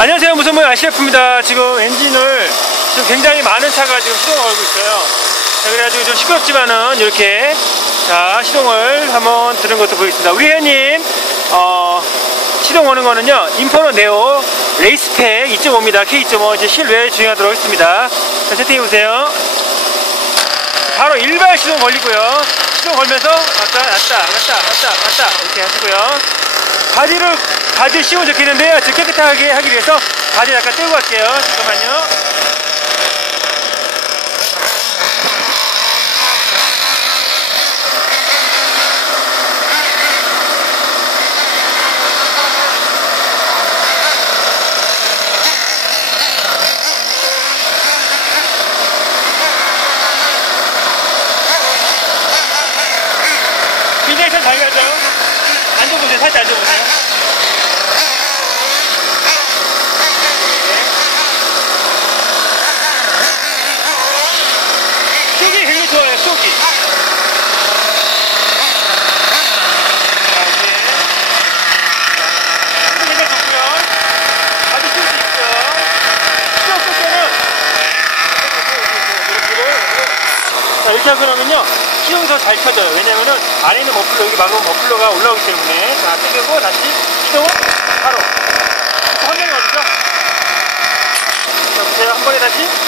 안녕하세요. 무선모의 아시아프입니다. 지금 엔진을 지금 굉장히 많은 차가 지금 시동을 걸고 있어요. 자 그래가지고 좀 시끄럽지만은 이렇게 자 시동을 한번 들은 것도 보겠습니다. 우리 회원님 어 시동 거는 거는요 인포너 네오 레이스팩 2.5입니다. K2.5 이제 실외 주행하도록 하겠습니다. 자 세팅해 보세요. 바로 일발 시동 걸리고요. 시동 걸면서 왔다 왔다 왔다 왔다 왔다. 이렇게 하시고요 바디를 바디 씌워 적히는데요. 저 깨끗하게 하기 위해서 바디 약간 떼고 갈게요. 잠깐만요. 굉장히 잘 가죠. 앉아보세요. 살짝 앉아보세요. 쏘기 굉장히 좋아요. 쏘기. 자, 이제. 굉장히 좋고요. 아주 쓸수 있고요. 시동 끌 때는 자, 이렇게 하고 나면요. 시동이 더 잘 켜져요. 왜냐면은 안에 있는 머플러, 여기 막으면 머플러가 올라오기 때문에. 자, 끄고 다시 시동을 바로. 환경이 어디죠? 자, 보세요. 한 번에 다시.